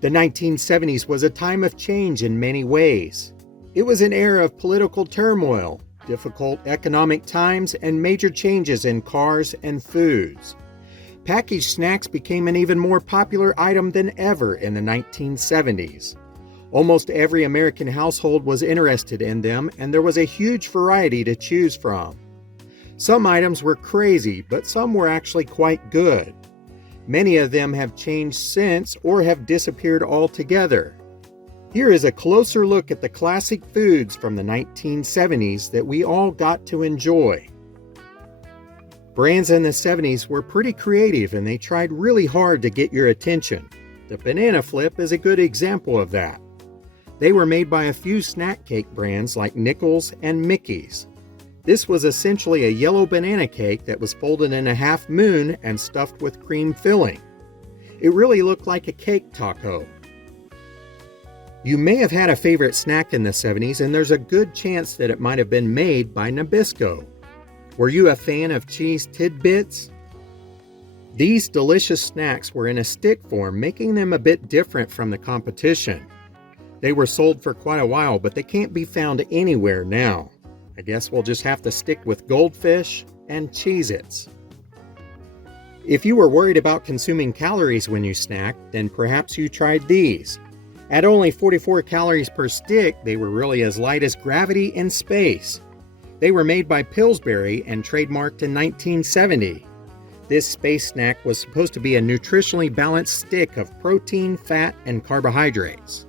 The 1970s was a time of change in many ways. It was an era of political turmoil, difficult economic times, and major changes in cars and foods. Packaged snacks became an even more popular item than ever in the 1970s. Almost every American household was interested in them, and there was a huge variety to choose from. Some items were crazy, but some were actually quite good. Many of them have changed since or have disappeared altogether. Here is a closer look at the classic foods from the 1970s that we all got to enjoy. Brands in the 70s were pretty creative and they tried really hard to get your attention. The banana flip is a good example of that. They were made by a few snack cake brands like Nichols and Mickey's. This was essentially a yellow banana cake that was folded in a half moon and stuffed with cream filling. It really looked like a cake taco. You may have had a favorite snack in the 70s, and there's a good chance that it might have been made by Nabisco. Were you a fan of cheese Tidbits? These delicious snacks were in a stick form, making them a bit different from the competition. They were sold for quite a while, but they can't be found anywhere now. I guess we'll just have to stick with Goldfish and Cheez-Its. If you were worried about consuming calories when you snacked, then perhaps you tried these. At only 44 calories per stick, they were really as light as gravity in space. They were made by Pillsbury and trademarked in 1970. This space snack was supposed to be a nutritionally balanced stick of protein, fat, and carbohydrates.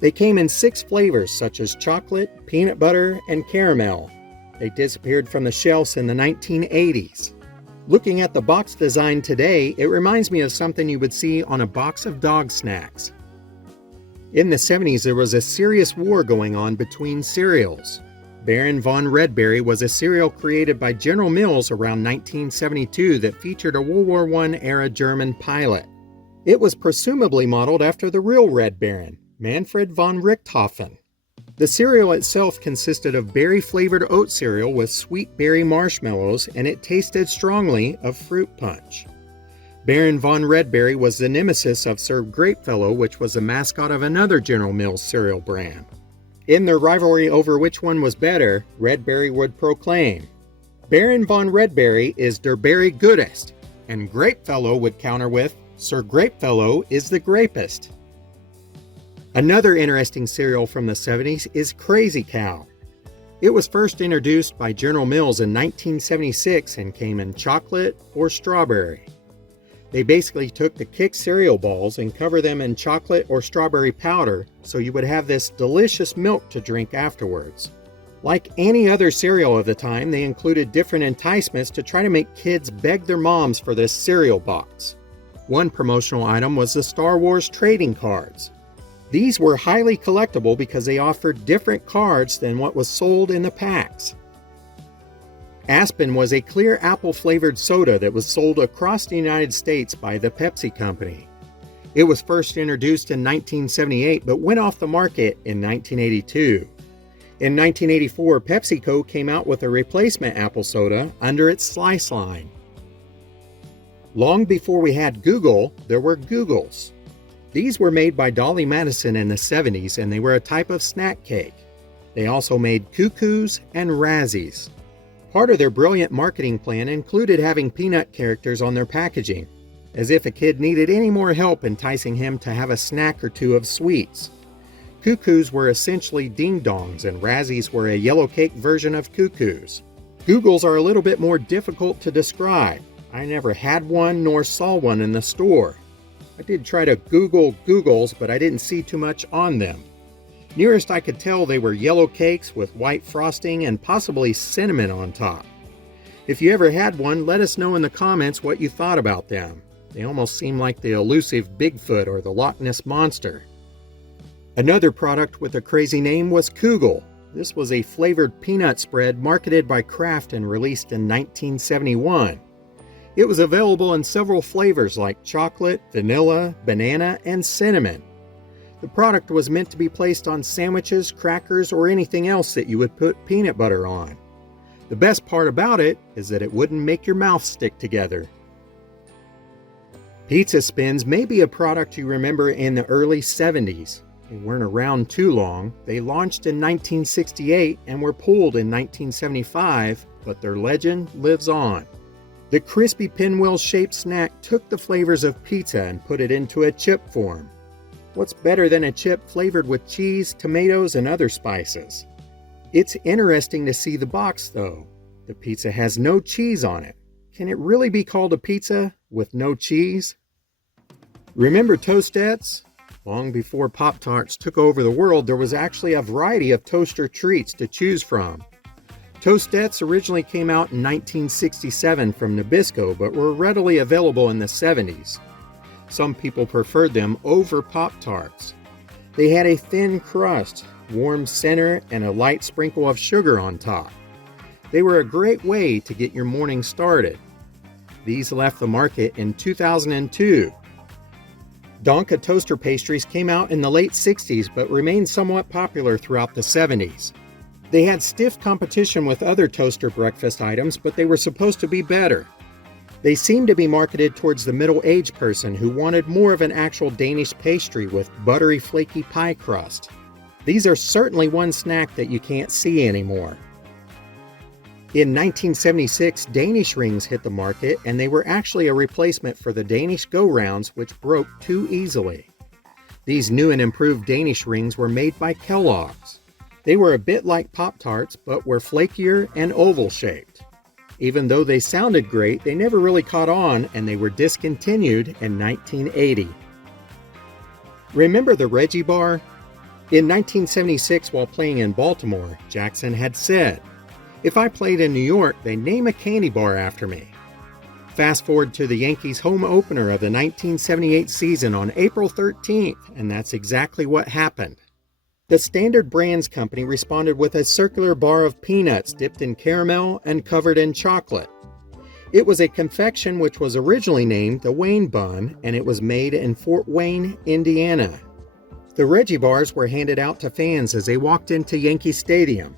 They came in 6 flavors such as chocolate, peanut butter, and caramel. They disappeared from the shelves in the 1980s. Looking at the box design today, it reminds me of something you would see on a box of dog snacks. In the 70s, there was a serious war going on between cereals. Baron von Redberry was a cereal created by General Mills around 1972 that featured a World War I era German pilot. It was presumably modeled after the real Red Baron, Manfred von Richthofen. The cereal itself consisted of berry-flavored oat cereal with sweet berry marshmallows, and it tasted strongly of fruit punch. Baron von Redberry was the nemesis of Sir Grapefellow, which was the mascot of another General Mills cereal brand. In their rivalry over which one was better, Redberry would proclaim, "Baron von Redberry is der berry goodest," and Grapefellow would counter with, "Sir Grapefellow is the grapest." Another interesting cereal from the 70s is Crazy Cow. It was first introduced by General Mills in 1976 and came in chocolate or strawberry. They basically took the Kix cereal balls and covered them in chocolate or strawberry powder so you would have this delicious milk to drink afterwards. Like any other cereal of the time, they included different enticements to try to make kids beg their moms for this cereal box. One promotional item was the Star Wars trading cards. These were highly collectible because they offered different cards than what was sold in the packs. Aspen was a clear apple-flavored soda that was sold across the United States by the Pepsi Company. It was first introduced in 1978 but went off the market in 1982. In 1984, PepsiCo came out with a replacement apple soda under its Slice line. Long before we had Google, there were Googles. These were made by Dolly Madison in the 70s, and they were a type of snack cake. They also made Cuckoos and Razzies. Part of their brilliant marketing plan included having peanut characters on their packaging, as if a kid needed any more help enticing him to have a snack or two of sweets. Cuckoos were essentially ding-dongs, and Razzies were a yellow cake version of Cuckoos. Googles are a little bit more difficult to describe. I never had one nor saw one in the store. I did try to Google Googles, but I didn't see too much on them. Nearest I could tell, they were yellow cakes with white frosting and possibly cinnamon on top. If you ever had one, let us know in the comments what you thought about them. They almost seem like the elusive Bigfoot or the Loch Ness Monster. Another product with a crazy name was Kugel. This was a flavored peanut spread marketed by Kraft and released in 1971. It was available in several flavors like chocolate, vanilla, banana, and cinnamon. The product was meant to be placed on sandwiches, crackers, or anything else that you would put peanut butter on. The best part about it is that it wouldn't make your mouth stick together. Pizza spins may be a product you remember in the early 70s. They weren't around too long. They launched in 1968 and were pulled in 1975, but their legend lives on. The crispy pinwheel-shaped snack took the flavors of pizza and put it into a chip form. What's better than a chip flavored with cheese, tomatoes, and other spices? It's interesting to see the box, though. The pizza has no cheese on it. Can it really be called a pizza with no cheese? Remember Toastettes? Long before Pop-Tarts took over the world, there was actually a variety of toaster treats to choose from. Toastettes originally came out in 1967 from Nabisco, but were readily available in the 70s. Some people preferred them over Pop-Tarts. They had a thin crust, warm center, and a light sprinkle of sugar on top. They were a great way to get your morning started. These left the market in 2002. Donka toaster pastries came out in the late 60s but remained somewhat popular throughout the 70s. They had stiff competition with other toaster breakfast items, but they were supposed to be better. They seemed to be marketed towards the middle-aged person who wanted more of an actual Danish pastry with buttery, flaky pie crust. These are certainly one snack that you can't see anymore. In 1976, Danish Rings hit the market, and they were actually a replacement for the Danish Go-Rounds, which broke too easily. These new and improved Danish Rings were made by Kellogg's. They were a bit like Pop-Tarts, but were flakier and oval-shaped. Even though they sounded great, they never really caught on, and they were discontinued in 1980. Remember the Reggie Bar? In 1976, while playing in Baltimore, Jackson had said, "If I played in New York, they'd name a candy bar after me." Fast forward to the Yankees' home opener of the 1978 season on April 13th, and that's exactly what happened. The Standard Brands company responded with a circular bar of peanuts dipped in caramel and covered in chocolate. It was a confection which was originally named the Wayne Bun, and it was made in Fort Wayne, Indiana. The Reggie Bars were handed out to fans as they walked into Yankee Stadium.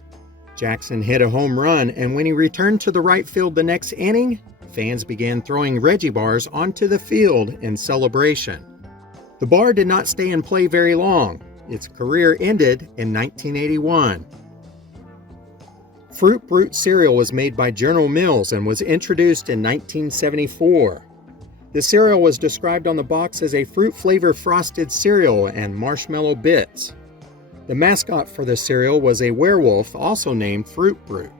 Jackson hit a home run, and when he returned to the right field the next inning, fans began throwing Reggie Bars onto the field in celebration. The bar did not stay in play very long. Its career ended in 1981. Fruit Brute cereal was made by General Mills and was introduced in 1974. The cereal was described on the box as a fruit-flavored frosted cereal and marshmallow bits. The mascot for the cereal was a werewolf also named Fruit Brute.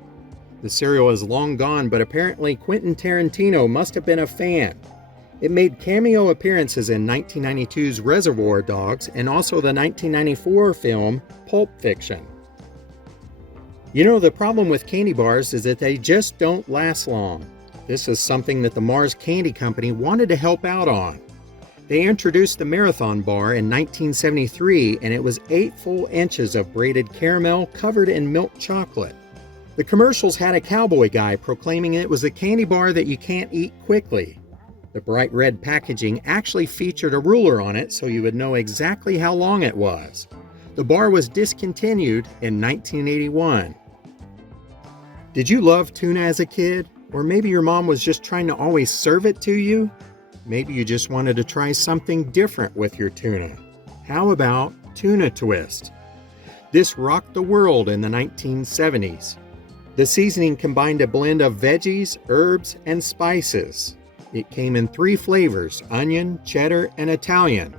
The cereal is long gone, but apparently Quentin Tarantino must have been a fan. It made cameo appearances in 1992's Reservoir Dogs and also the 1994 film Pulp Fiction. You know, the problem with candy bars is that they just don't last long. This is something that the Mars Candy Company wanted to help out on. They introduced the Marathon Bar in 1973, and it was 8 full inches of braided caramel covered in milk chocolate. The commercials had a cowboy guy proclaiming it was a candy bar that you can't eat quickly. The bright red packaging actually featured a ruler on it so you would know exactly how long it was. The bar was discontinued in 1981. Did you love tuna as a kid? Or maybe your mom was just trying to always serve it to you? Maybe you just wanted to try something different with your tuna. How about Tuna Twist? This rocked the world in the 1970s. The seasoning combined a blend of veggies, herbs, and spices. It came in 3 flavors, onion, cheddar, and Italian.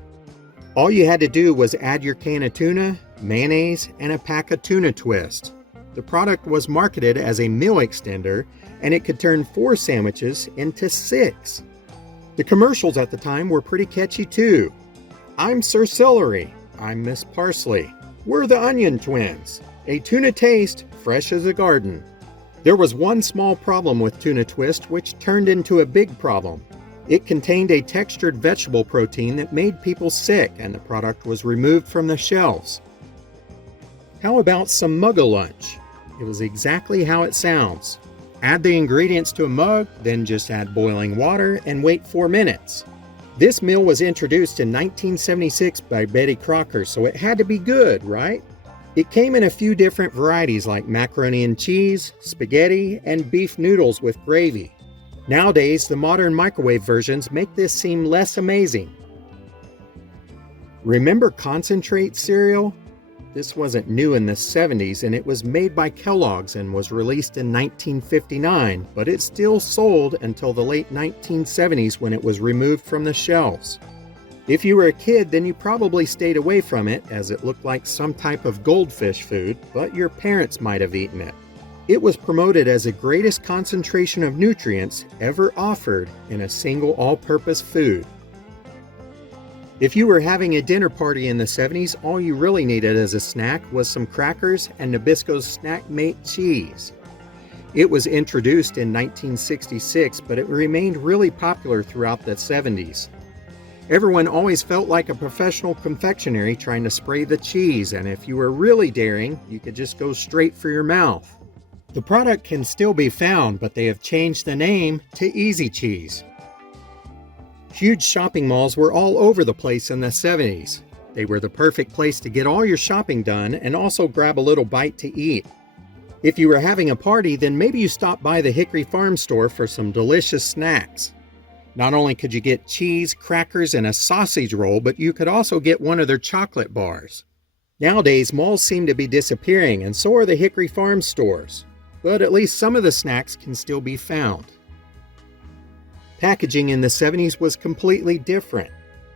All you had to do was add your can of tuna, mayonnaise, and a pack of Tuna Twist. The product was marketed as a meal extender, and it could turn 4 sandwiches into 6. The commercials at the time were pretty catchy too. "I'm Sir Celery. I'm Miss Parsley. We're the Onion Twins. A tuna taste, fresh as a garden." There was one small problem with Tuna Twist which turned into a big problem. It contained a textured vegetable protein that made people sick, and the product was removed from the shelves. How about some Muggle Lunch? It was exactly how it sounds. Add the ingredients to a mug, then just add boiling water and wait 4 minutes. This meal was introduced in 1976 by Betty Crocker, so it had to be good, right? It came in a few different varieties like macaroni and cheese, spaghetti, and beef noodles with gravy. Nowadays, the modern microwave versions make this seem less amazing. Remember concentrate cereal? This wasn't new in the 70s, and it was made by Kellogg's and was released in 1959, but it still sold until the late 1970s when it was removed from the shelves. If you were a kid, then you probably stayed away from it as it looked like some type of goldfish food, but your parents might have eaten it. It was promoted as the greatest concentration of nutrients ever offered in a single all-purpose food. If you were having a dinner party in the 70s, all you really needed as a snack was some crackers and Nabisco's Snack Mate cheese. It was introduced in 1966, but it remained really popular throughout the 70s. Everyone always felt like a professional confectionery trying to spray the cheese, and if you were really daring, you could just go straight for your mouth. The product can still be found, but they have changed the name to Easy Cheese. Huge shopping malls were all over the place in the 70s. They were the perfect place to get all your shopping done and also grab a little bite to eat. If you were having a party, then maybe you stopped by the Hickory Farm store for some delicious snacks. Not only could you get cheese, crackers, and a sausage roll, but you could also get one of their chocolate bars. Nowadays, malls seem to be disappearing, and so are the Hickory Farm stores. But at least some of the snacks can still be found. Packaging in the 70s was completely different.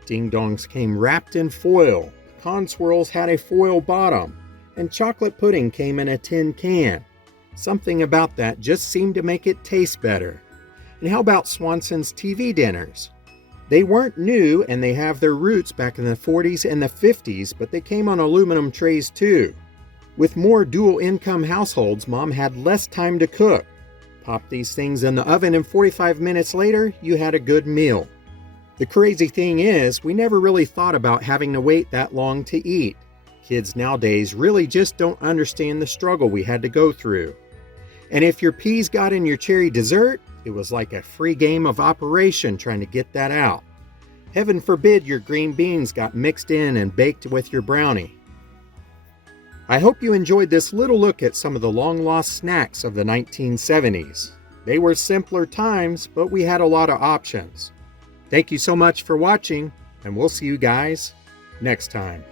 Ding dongs came wrapped in foil, pecan swirls had a foil bottom, and chocolate pudding came in a tin can. Something about that just seemed to make it taste better. And how about Swansons TV dinners? They weren't new and they have their roots back in the 40s and the 50s, but they came on aluminum trays too. With more dual-income households, Mom had less time to cook. Pop these things in the oven and 45 minutes later, you had a good meal. The crazy thing is, we never really thought about having to wait that long to eat. Kids nowadays really just don't understand the struggle we had to go through. And if your peas got in your cherry dessert, it was like a free game of operation trying to get that out. Heaven forbid your green beans got mixed in and baked with your brownie. I hope you enjoyed this little look at some of the long-lost snacks of the 1970s. They were simpler times, but we had a lot of options. Thank you so much for watching, and we'll see you guys next time.